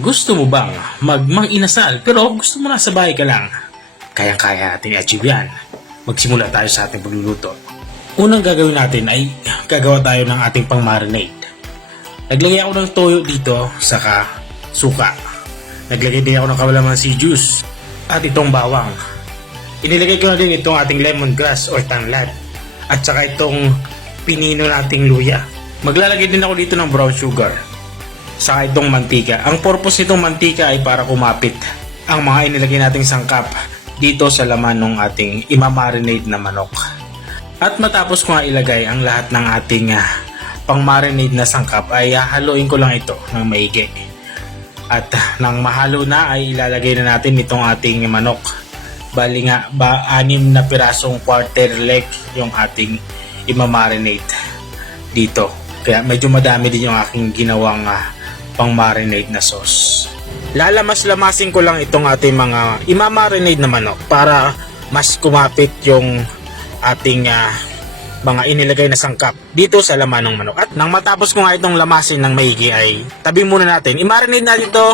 Gusto mo bang magmang inasal pero gusto mo na sa bahay ka lang? Kayang-kaya natin i-achieve yan. Magsimula tayo sa ating pagluluto. Unang gagawin natin ay gagawa tayo ng ating pang-marinade. Naglagay ako ng toyo dito, saka suka. Naglagay din ako ng kalamansi juice at itong bawang. Inilagay ko na din itong ating lemongrass o tanglad at saka itong pinino nating luya. Maglalagay din ako dito ng brown sugar. Saka itong mantika. Ang purpose nitong mantika ay para kumapit ang mga inilagay nating sangkap dito sa laman ng ating imamarinate na manok. At matapos ko nga ilagay ang lahat ng ating pang-marinate na sangkap ay haluin ko lang ito ng maigi. At nang mahalo na ay ilalagay na natin itong ating manok. Bali nga 6 na pirasong quarter leg yung ating imamarinate dito. Kaya medyo madami din yung aking ginawang pang-marinade na sauce. Lalamas-lamasin ko lang itong ating mga imamarinade na manok para mas kumapit yung ating mga inilagay na sangkap dito sa laman ng manok. At nang matapos ko nga itong lamasin ng maigi ay tabi muna natin. I-marinate natin ito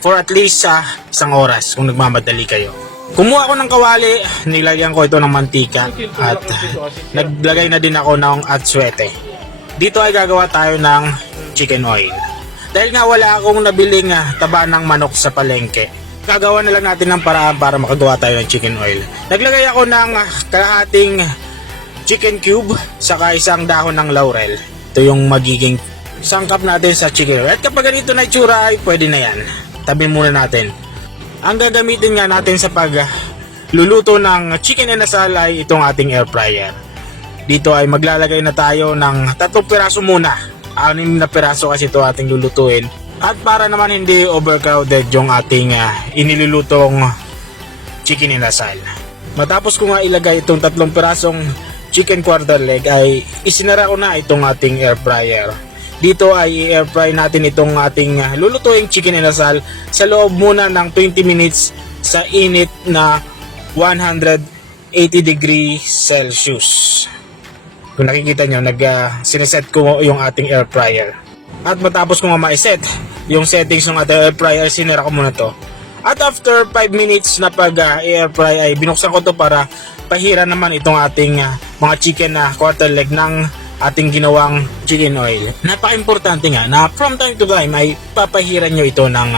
for at least 1 oras kung nagmamadali kayo. Kumuha ako ng kawali, nilagyan ko ito ng mantika at naglagay na din ako ng atsuete. Dito ay gagawa tayo ng chicken oil. Dahil nga wala akong nabiling taba ng manok sa palengke, gagawa na lang natin ng paraan para makagawa tayo ng chicken oil. Naglagay ako ng kalahating chicken cube saka 1 dahon ng laurel. Ito yung magiging sangkap natin sa chicken oil. At kapag ganito na itsura ay pwede na yan. Tabi muna natin. Ang gagamitin nga natin sa pagluluto ng chicken inasal ay itong ating air fryer. Dito ay maglalagay na tayo ng 3 piraso muna. 6 na piraso kasi ito ating lulutuin. At para naman hindi overcrowded yung ating inilulutong chicken inasal. Matapos ko nga ilagay itong 3 pirasong chicken quarter leg ay isinara ko na itong ating air fryer. Dito ay i-air fry natin itong ating lulutuing chicken inasal sa loob muna ng 20 minutes sa init na 180 degrees Celsius. Kung nakikita nyo, sineset ko yung ating air fryer. At matapos ko nga ma-set yung settings ng ating air fryer, sinira ko muna to. At after 5 minutes na pag-air fry ay binuksan ko to para pahira naman itong ating mga chicken na quarter leg ng ating ginawang chicken oil. Napaka-importante nga na from time to time ay papahiran nyo ito ng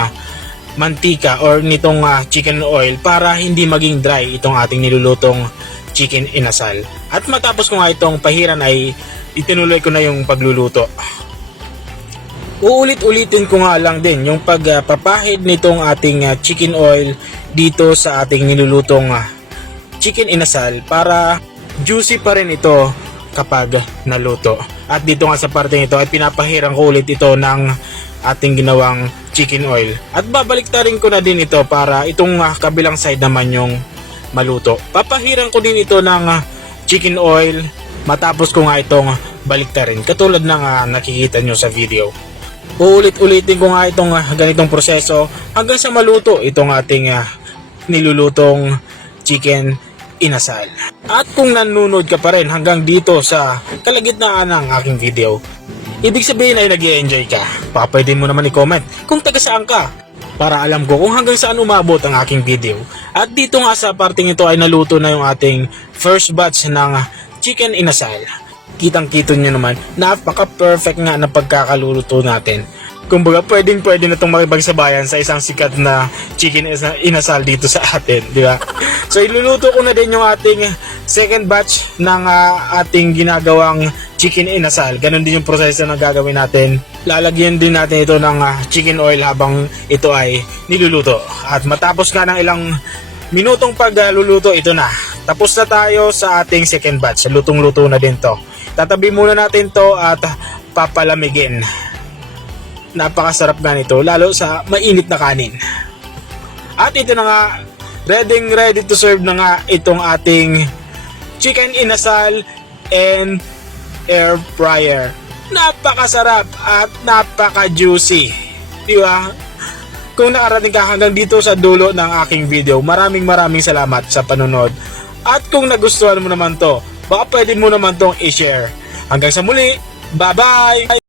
mantika or nitong chicken oil para hindi maging dry itong ating nilulutong chicken inasal. At matapos ko nga itong pahiran ay itinuloy ko na yung pagluluto. Uulit-ulitin ko nga lang din yung pagpapahid nitong ating chicken oil dito sa ating nilulutong chicken inasal para juicy pa rin ito kapag naluto. At dito nga sa parte nito ay pinapahiran ko ulit ito ng ating ginawang chicken oil. At babaliktarin ko na din ito para itong kabilang side naman yung maluto. Papahiran ko din ito ng chicken oil matapos ko nga itong baliktarin katulad ng nakikita nyo sa video. Uulit-ulitin ko nga itong ganitong proseso hanggang sa maluto itong ating nilulutong chicken inasal. At kung nanonood ka pa rin hanggang dito sa kalagitnaan ng aking video, ibig sabihin ay nag-i-enjoy ka. Pwede mo naman i-comment kung taga saan ka para alam ko kung hanggang saan umabot ang aking video. At dito nga sa parting ito ay naluto na yung ating first batch ng chicken inasal. Kitang-kito nyo naman, napaka-perfect nga na pagkakaluluto natin. Kumbaga, pwede na itong makipagsabayan sa isang sikat na chicken inasal dito sa atin, di ba? So, iluluto ko na din yung ating second batch ng ating ginagawang chicken inasal. Ganon din yung proseso na gagawin natin. Lalagyan din natin ito ng chicken oil habang ito ay niluluto. At matapos nga ng ilang minutong pagluluto, ito na. Tapos na tayo sa ating second batch. Lutong-luto na din to. Tatabi muna natin to at papalamigin. Napakasarap nga nito, lalo sa mainit na kanin. At ito na nga, ready to serve na nga itong ating chicken inasal and air fryer. Napakasarap at napaka-juicy. Diba? Kung nakarating ka hanggang dito sa dulo ng aking video, maraming salamat sa panonood. At kung nagustuhan mo naman to, baka pwede mo naman tong i-share. Hanggang sa muli, bye-bye!